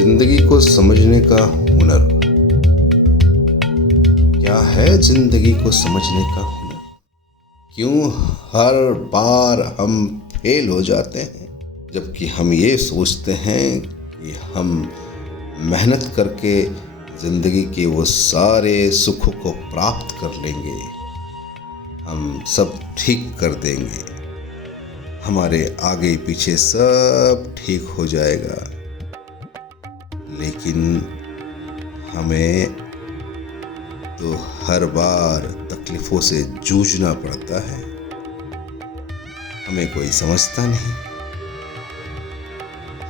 जिंदगी को समझने का हुनर। क्या है जिंदगी को समझने का हुनर? क्यों हर बार हम फेल हो जाते हैं, जबकि हम ये सोचते हैं कि हम मेहनत करके जिंदगी के वो सारे सुखों को प्राप्त कर लेंगे, हम सब ठीक कर देंगे, हमारे आगे पीछे सब ठीक हो जाएगा। लेकिन हमें तो हर बार तकलीफ़ों से जूझना पड़ता है। हमें कोई समझता नहीं,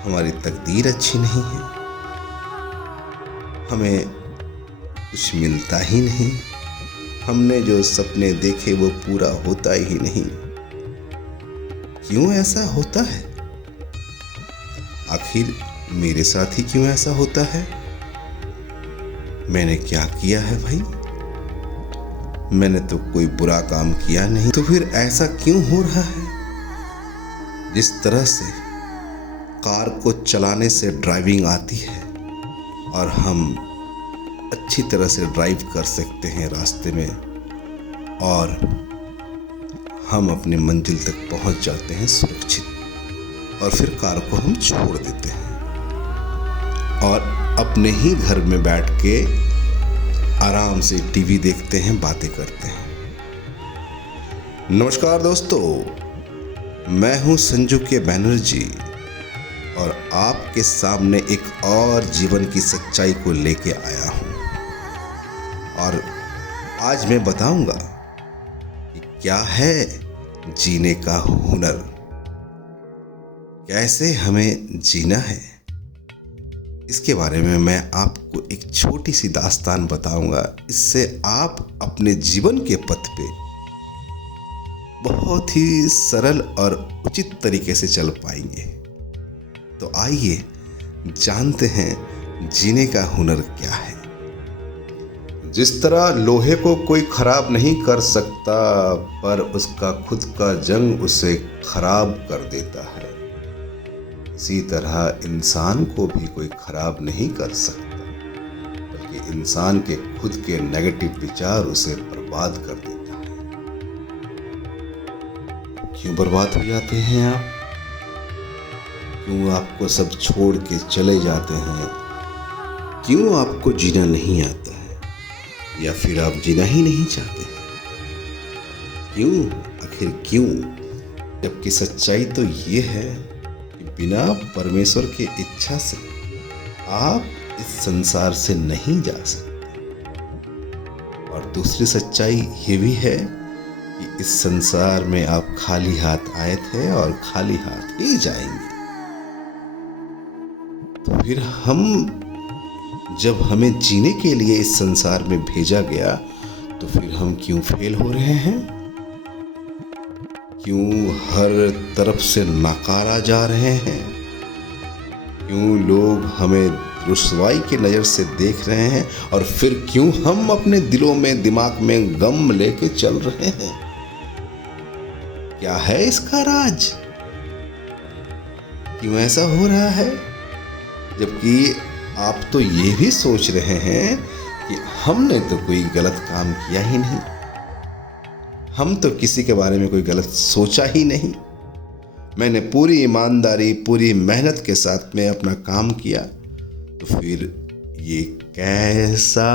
हमारी तकदीर अच्छी नहीं है, हमें कुछ मिलता ही नहीं, हमने जो सपने देखे वो पूरा होता ही नहीं। क्यों ऐसा होता है? आखिर मेरे साथ ही क्यों ऐसा होता है? मैंने क्या किया है भाई? मैंने तो कोई बुरा काम किया नहीं, तो फिर ऐसा क्यों हो रहा है? जिस तरह से कार को चलाने से ड्राइविंग आती है और हम अच्छी तरह से ड्राइव कर सकते हैं रास्ते में, और हम अपनी मंजिल तक पहुंच जाते हैं सुरक्षित, और फिर कार को हम छोड़ देते हैं और अपने ही घर में बैठ के आराम से टीवी देखते हैं, बातें करते हैं। नमस्कार दोस्तों, मैं हूं संजू के बैनर्जी और आपके सामने एक और जीवन की सच्चाई को लेके आया हूं। और आज मैं बताऊंगा कि क्या है जीने का हुनर, कैसे हमें जीना है। इसके बारे में मैं आपको एक छोटी सी दास्तान बताऊंगा। इससे आप अपने जीवन के पथ पे बहुत ही सरल और उचित तरीके से चल पाएंगे। तो आइए जानते हैं जीने का हुनर क्या है। जिस तरह लोहे को कोई खराब नहीं कर सकता, पर उसका खुद का जंग उसे खराब कर देता है, इसी तरह इंसान को भी कोई खराब नहीं कर सकता, बल्कि इंसान के खुद के नेगेटिव विचार उसे बर्बाद कर देता है। क्यों बर्बाद हो जाते हैं आप? क्यों आपको सब छोड़ के चले जाते हैं? क्यों आपको जीना नहीं आता है, या फिर आप जीना ही नहीं चाहते हैं? क्यों? आखिर क्यों? जबकि सच्चाई तो ये है कि बिना परमेश्वर की इच्छा से आप इस संसार से नहीं जा सकते। और दूसरी सच्चाई ये भी है कि इस संसार में आप खाली हाथ आए थे और खाली हाथ ही जाएंगे। तो फिर जब हमें जीने के लिए इस संसार में भेजा गया, तो फिर हम क्यों फेल हो रहे हैं? क्यों हर तरफ से नकारा जा रहे हैं? क्यों लोग हमें रुसवाई की नज़र से देख रहे हैं? और फिर क्यों हम अपने दिलों में, दिमाग में गम लेके चल रहे हैं? क्या है इसका राज? क्यों ऐसा हो रहा है? जबकि आप तो ये भी सोच रहे हैं कि हमने तो कोई गलत काम किया ही नहीं, हम तो किसी के बारे में कोई गलत सोचा ही नहीं, मैंने पूरी ईमानदारी, पूरी मेहनत के साथ में अपना काम किया, तो फिर ये कैसा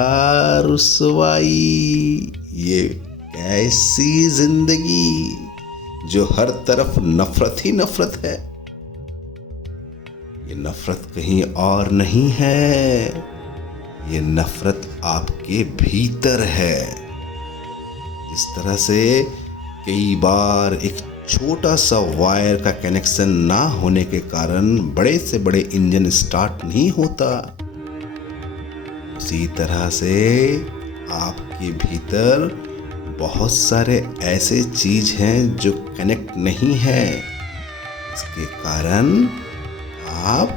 रुसवाई, ये कैसी जिंदगी जो हर तरफ नफरत ही नफरत है। ये नफरत कहीं और नहीं है, ये नफरत आपके भीतर है। जिस तरह से कई बार एक छोटा सा वायर का कनेक्शन ना होने के कारण बड़े से बड़े इंजन स्टार्ट नहीं होता, उसी तरह से आपके भीतर बहुत सारे ऐसे चीज हैं जो कनेक्ट नहीं है। इसके कारण आप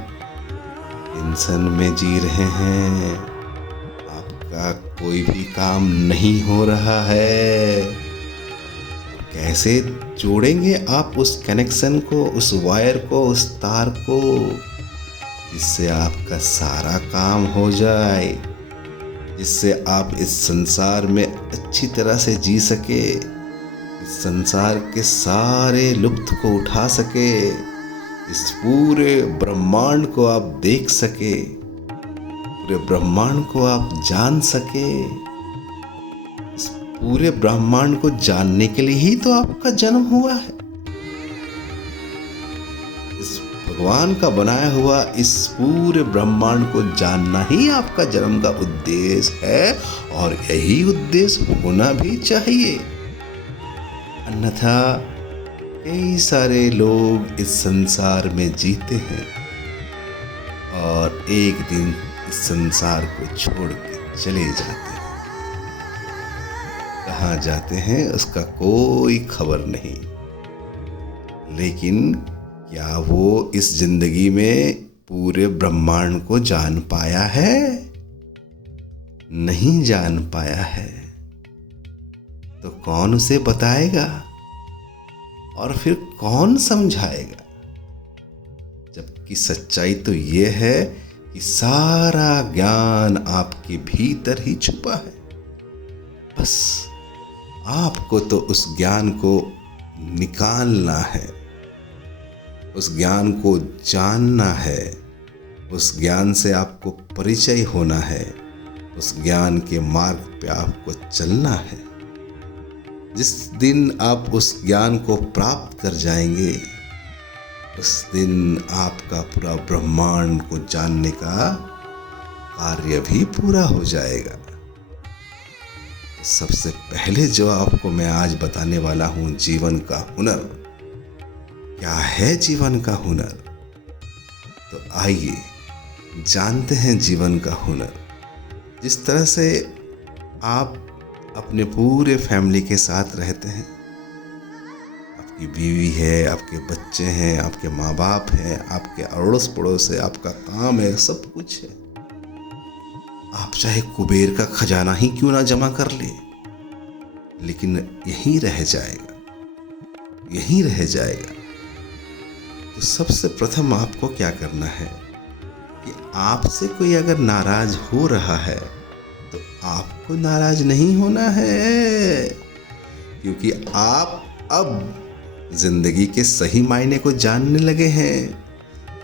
टेंशन में जी रहे हैं, आपका कोई भी काम नहीं हो रहा है। कैसे जोड़ेंगे आप उस कनेक्शन को, उस वायर को, उस तार को? जिससे आपका सारा काम हो जाए, जिससे आप इस संसार में अच्छी तरह से जी सके, इस संसार के सारे लुत्फ़ को उठा सके, इस पूरे ब्रह्मांड को आप देख सके, पूरे ब्रह्मांड को आप जान सके। इस पूरे ब्रह्मांड को जानने के लिए ही तो आपका जन्म हुआ है। इस भगवान का बनाया हुआ इस पूरे ब्रह्मांड को जानना ही आपका जन्म का उद्देश्य है, और यही उद्देश्य होना भी चाहिए। अन्यथा कई सारे लोग इस संसार में जीते हैं और एक दिन इस संसार को छोड़ के चले जाते हैं। कहाँ जाते हैं उसका कोई खबर नहीं। लेकिन क्या वो इस जिंदगी में पूरे ब्रह्मांड को जान पाया है? नहीं जान पाया है। तो कौन उसे बताएगा और फिर कौन समझाएगा? जबकि सच्चाई तो ये है कि सारा ज्ञान आपके भीतर ही छुपा है। बस आपको तो उस ज्ञान को निकालना है, उस ज्ञान को जानना है, उस ज्ञान से आपको परिचय होना है, उस ज्ञान के मार्ग पे आपको चलना है। जिस दिन आप उस ज्ञान को प्राप्त कर जाएंगे, उस दिन आपका पूरा ब्रह्मांड को जानने का कार्य भी पूरा हो जाएगा। सबसे पहले जो आपको मैं आज बताने वाला हूँ, जीवन का हुनर। क्या है जीवन का हुनर? तो आइए जानते हैं जीवन का हुनर। जिस तरह से आप अपने पूरे फैमिली के साथ रहते हैं, आपकी बीवी है, आपके बच्चे हैं, आपके माँ बाप हैं, आपके अड़ोस पड़ोस है, आपका काम है, सब कुछ है। आप चाहे कुबेर का खजाना ही क्यों ना जमा कर ले, लेकिन यहीं रह जाएगा, यहीं रह जाएगा। तो सबसे प्रथम आपको क्या करना है कि आपसे कोई अगर नाराज हो रहा है तो आपको नाराज नहीं होना है, क्योंकि आप अब जिंदगी के सही मायने को जानने लगे हैं,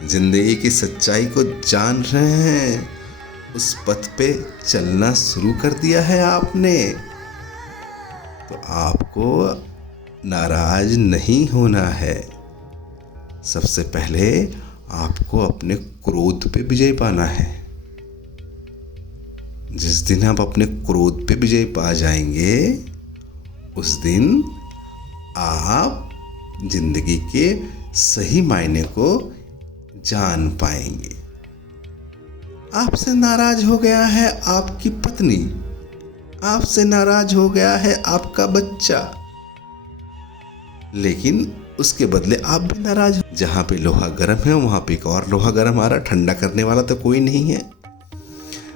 जिंदगी की सच्चाई को जान रहे हैं, उस पथ पे चलना शुरू कर दिया है आपने। तो आपको नाराज नहीं होना है। सबसे पहले आपको अपने क्रोध पे विजय पाना है। जिस दिन आप अपने क्रोध पे विजय पा जाएंगे, उस दिन आप जिंदगी के सही मायने को जान पाएंगे। आपसे नाराज हो गया है आपकी पत्नी, आपसे नाराज हो गया है आपका बच्चा, लेकिन उसके बदले आप भी नाराज हो। जहाँ पे लोहा गर्म है वहाँ पे एक और लोहा गर्म आ रहा, ठंडा करने वाला तो कोई नहीं है।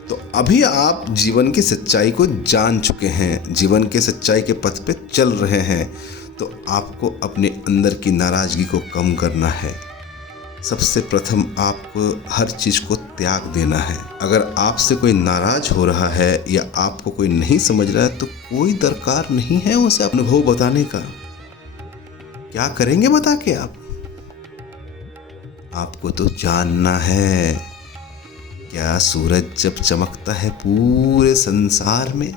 तो अभी आप जीवन की सच्चाई को जान चुके हैं, जीवन के सच्चाई के पथ पे चल रहे हैं। तो आपको अपने अंदर की नाराजगी को कम करना है। सबसे प्रथम आपको हर चीज़ को त्याग देना है। अगर आपसे कोई नाराज हो रहा है या आपको कोई नहीं समझ रहा है, तो कोई दरकार नहीं है उसे अनुभव बताने का। क्या करेंगे बता के आपको तो जानना है। क्या सूरज जब चमकता है पूरे संसार में,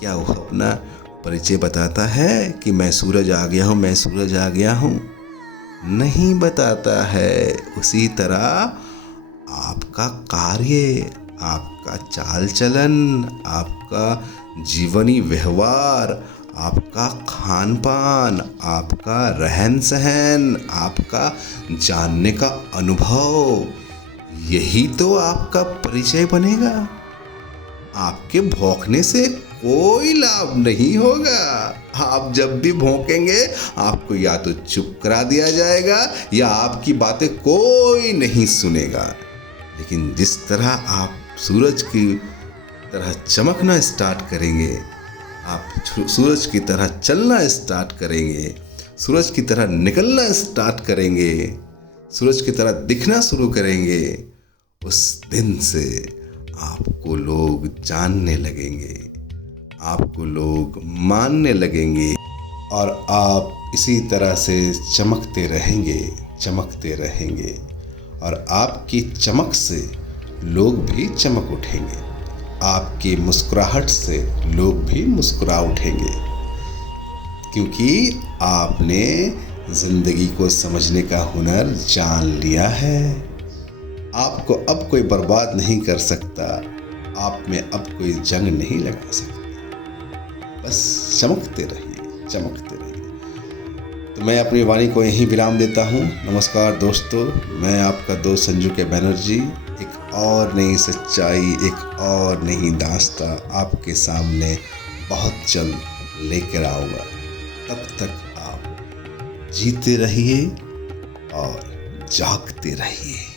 क्या वो अपना परिचय बताता है कि मैं सूरज आ गया हूँ, मैं सूरज आ गया हूँ? नहीं बताता है। उसी तरह आपका कार्य, आपका चाल चलन, आपका जीवनी व्यवहार, आपका खान पान, आपका रहन सहन, आपका जानने का अनुभव, यही तो आपका परिचय बनेगा। आपके भौंकने से कोई लाभ नहीं होगा। आप जब भी भौंकेंगे आपको या तो चुप करा दिया जाएगा या आपकी बातें कोई नहीं सुनेगा। लेकिन जिस तरह आप सूरज की तरह चमकना स्टार्ट करेंगे, आप सूरज की तरह चलना स्टार्ट करेंगे, सूरज की तरह निकलना स्टार्ट करेंगे, सूरज की तरह दिखना शुरू करेंगे, उस दिन से आपको लोग जानने लगेंगे, आपको लोग मानने लगेंगे और आप इसी तरह से चमकते रहेंगे और आपकी चमक से लोग भी चमक उठेंगे, आपकी मुस्कुराहट से लोग भी मुस्कुरा उठेंगे, क्योंकि आपने ज़िंदगी को समझने का हुनर जान लिया है। आपको अब कोई बर्बाद नहीं कर सकता, आप में अब कोई जंग नहीं लगा सकता। बस चमकते रहिए। तो मैं अपनी वाणी को यहीं विराम देता हूँ। नमस्कार दोस्तों, मैं आपका दोस्त संजू के बैनर्जी एक और नई सच्चाई, एक और नई दास्तां आपके सामने बहुत जल्द लेकर आऊँगा। तब तक आप जीते रहिए और जागते रहिए।